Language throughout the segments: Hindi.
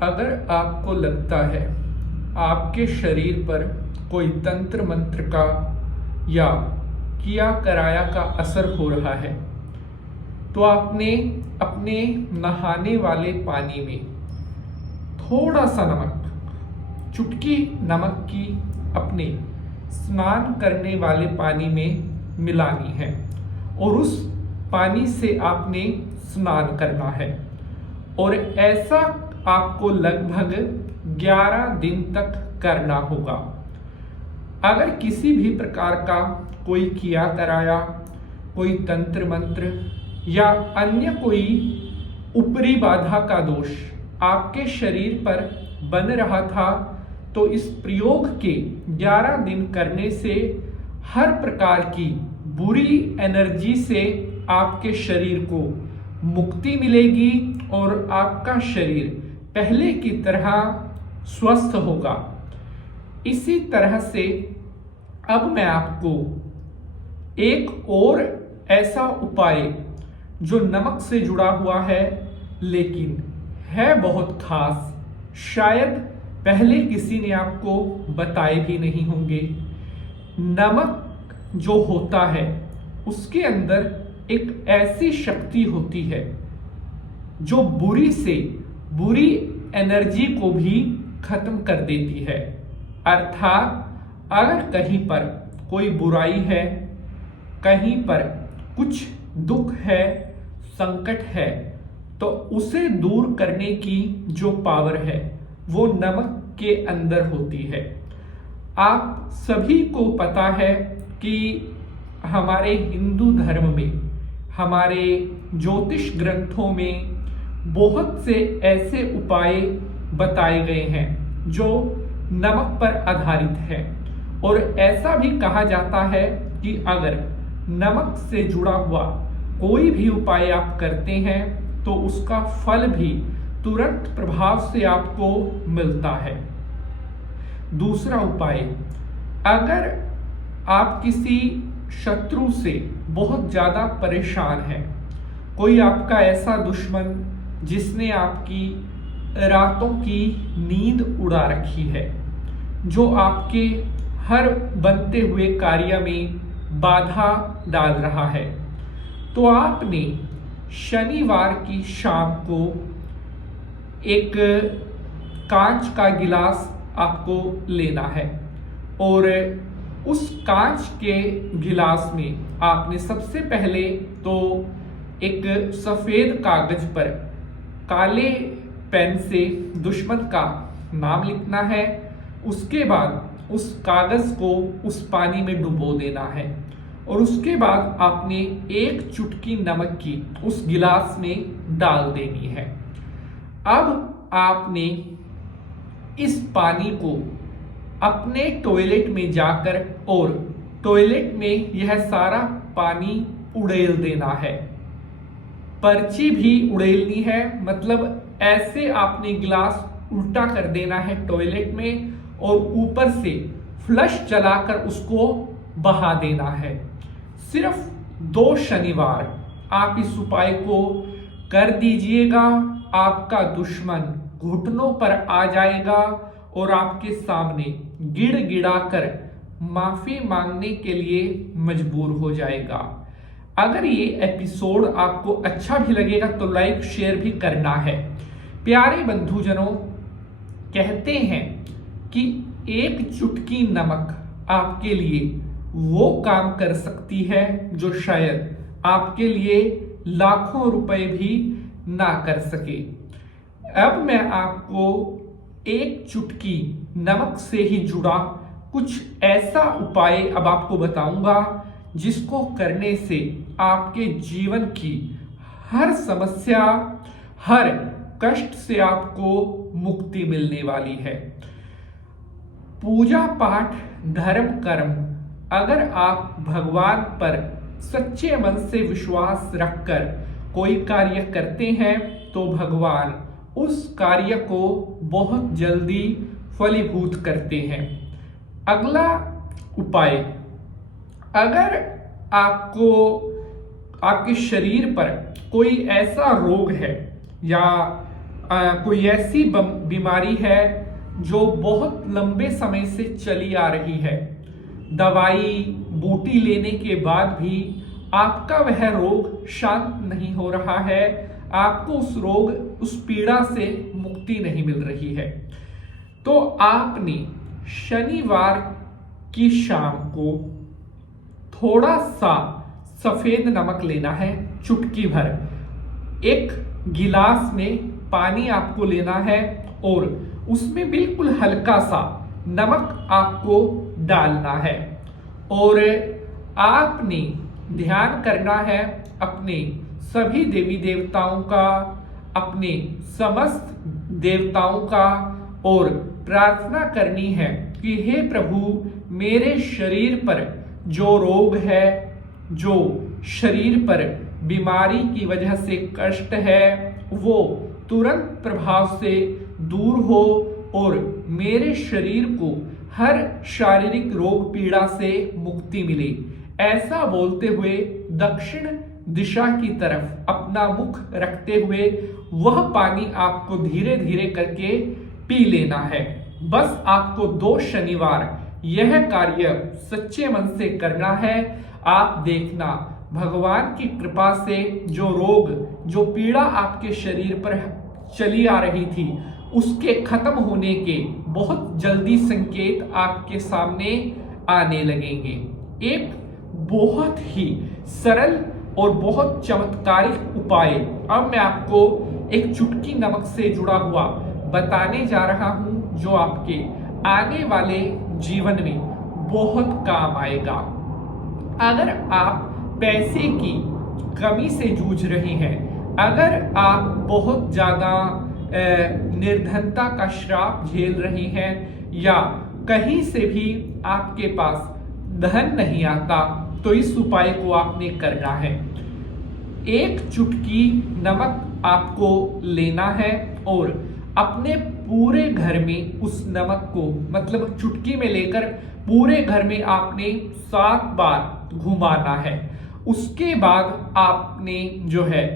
अगर आपको लगता है आपके शरीर पर कोई तंत्र मंत्र का या किया कराया का असर हो रहा है, तो आपने अपने नहाने वाले पानी में थोड़ा सा नमक, चुटकी नमक की अपने स्नान करने वाले पानी में मिलानी है और उस पानी से आपने स्नान करना है। और ऐसा आपको लगभग 11 दिन तक करना होगा। अगर किसी भी प्रकार का कोई किया कराया, कोई तंत्र मंत्र या अन्य कोई ऊपरी बाधा का दोष आपके शरीर पर बन रहा था, तो इस प्रयोग के 11 दिन करने से हर प्रकार की बुरी एनर्जी से आपके शरीर को मुक्ति मिलेगी और आपका शरीर पहले की तरह स्वस्थ होगा। इसी तरह से अब मैं आपको एक और ऐसा उपाय जो नमक से जुड़ा हुआ है लेकिन है बहुत खास, शायद पहले किसी ने आपको बताए भी नहीं होंगे। नमक जो होता है उसके अंदर एक ऐसी शक्ति होती है जो बुरी से बुरी एनर्जी को भी खत्म कर देती है। अर्थात अगर कहीं पर कोई बुराई है, कहीं पर कुछ दुख है, संकट है, तो उसे दूर करने की जो पावर है वो नमक के अंदर होती है। आप सभी को पता है कि हमारे हिंदू धर्म में, हमारे ज्योतिष ग्रंथों में बहुत से ऐसे उपाय बताए गए हैं जो नमक पर आधारित है। और ऐसा भी कहा जाता है कि अगर नमक से जुड़ा हुआ कोई भी उपाय आप करते हैं तो उसका फल भी तुरंत प्रभाव से आपको मिलता है। दूसरा उपाय, अगर आप किसी शत्रु से बहुत ज्यादा परेशान हैं, कोई आपका ऐसा दुश्मन जिसने आपकी रातों की नींद उड़ा रखी है, जो आपके हर बनते हुए कार्य में बाधा डाल रहा है, तो आपने शनिवार की शाम को एक कांच का गिलास आपको लेना है और उस कांच के गिलास में आपने सबसे पहले तो एक सफेद कागज पर काले पेन से दुश्मन का नाम लिखना है। उसके बाद उस कागज को उस पानी में डुबो देना है और उसके बाद आपने एक चुटकी नमक की उस गिलास में डाल देनी है। अब आपने इस पानी को अपने टॉयलेट में जाकर और टॉयलेट में यह सारा पानी उड़ेल देना है। पर्ची भी उड़ेलनी है, मतलब ऐसे आपने गिलास उल्टा कर देना है टॉयलेट में और ऊपर से फ्लश चलाकर उसको बहा देना है। सिर्फ 2 शनिवार आप इस उपाय को कर दीजिएगा, आपका दुश्मन घुटनों पर आ जाएगा और आपके सामने गिड़गिड़ाकर माफी मांगने के लिए मजबूर हो जाएगा। अगर ये एपिसोड आपको अच्छा भी लगेगा तो लाइक शेयर भी करना है। प्यारे बंधुजनों, कहते हैं कि एक चुटकी नमक आपके लिए वो काम कर सकती है जो शायद आपके लिए लाखों रुपए भी ना कर सके। अब मैं आपको एक चुटकी नमक से ही जुड़ा कुछ ऐसा उपाय अब आपको बताऊंगा जिसको करने से आपके जीवन की हर समस्या, हर कष्ट से आपको मुक्ति मिलने वाली है। पूजा पाठ, धर्म, कर्म, अगर आप भगवान पर सच्चे मन से विश्वास रखकर कोई कार्य करते हैं तो भगवान उस कार्य को बहुत जल्दी फलीभूत करते हैं। अगला उपाय, अगर आपको आपके शरीर पर कोई ऐसा रोग है या कोई ऐसी बीमारी है जो बहुत लंबे समय से चली आ रही है, दवाई बूटी लेने के बाद भी आपका वह रोग शांत नहीं हो रहा है, आपको उस पीड़ा से मुक्ति नहीं मिल रही है, तो आपने शनिवार की शाम को थोड़ा सा सफेद नमक लेना है, चुटकी भर। एक गिलास में पानी आपको लेना है और उसमें बिल्कुल हल्का सा नमक आपको डालना है और आपने ध्यान करना है अपने सभी देवी देवताओं का, अपने समस्त देवताओं का, और प्रार्थना करनी है कि हे प्रभु, मेरे शरीर पर जो रोग है, जो शरीर पर बीमारी की वजह से कष्ट है, वो तुरंत प्रभाव से दूर हो और मेरे शरीर को हर शारीरिक रोग पीड़ा से मुक्ति मिले। ऐसा बोलते हुए दक्षिण दिशा की तरफ अपना मुख रखते हुए वह पानी आपको धीरे धीरे करके पी लेना है। बस आपको 2 शनिवार यह कार्य सच्चे मन से करना है। आप देखना, भगवान की कृपा से जो रोग, जो पीड़ा आपके शरीर पर चली आ रही थी, उसके खत्म होने के बहुत जल्दी संकेत आपके सामने आने लगेंगे। एक बहुत ही सरल और बहुत चमत्कारिक उपाय अब मैं आपको एक चुटकी नमक से जुड़ा हुआ बताने जा रहा हूं, जो आपके आने वाले जीवन में बहुत काम आएगा। अगर आप पैसे की कमी से जूझ रहे हैं, अगर आप बहुत ज्यादा निर्धनता का श्राप झेल रहे हैं या कहीं से भी आपके पास धन नहीं आता, तो इस उपाय को आपने करना है। एक चुटकी नमक आपको लेना है और अपने पूरे घर में उस नमक को, मतलब चुटकी में लेकर पूरे घर में आपने 7 बार घुमाना है। उसके बाद आपने जो है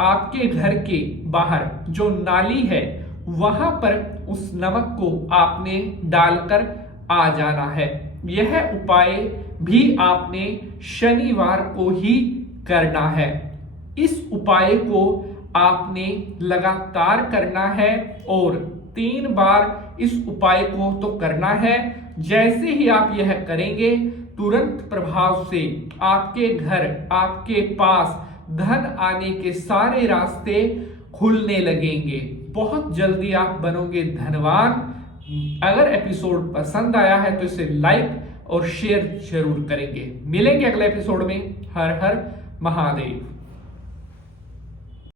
आपके घर के बाहर जो नाली है वहां पर उस नमक को आपने डालकर आ जाना है। यह उपाय भी आपने शनिवार को ही करना है। इस उपाय को आपने लगातार करना है और 3 बार इस उपाय को तो करना है। जैसे ही आप यह करेंगे, तुरंत प्रभाव से आपके घर, आपके पास धन आने के सारे रास्ते खुलने लगेंगे। बहुत जल्दी आप बनोगे धनवान। अगर एपिसोड पसंद आया है तो इसे लाइक और शेयर जरूर करेंगे। मिलेंगे अगले एपिसोड में। हर हर महादेव।